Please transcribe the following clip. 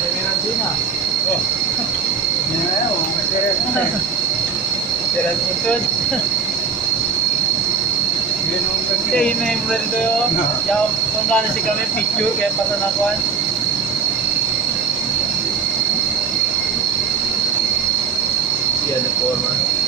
meron din ah. Oh. Yeah, oh, masarap na. Masarap mo tod. Yun ang Kasi yun na yung brand ko yun. Yung kung kano si kami picture kaya pasanakuan. Yan, the forma.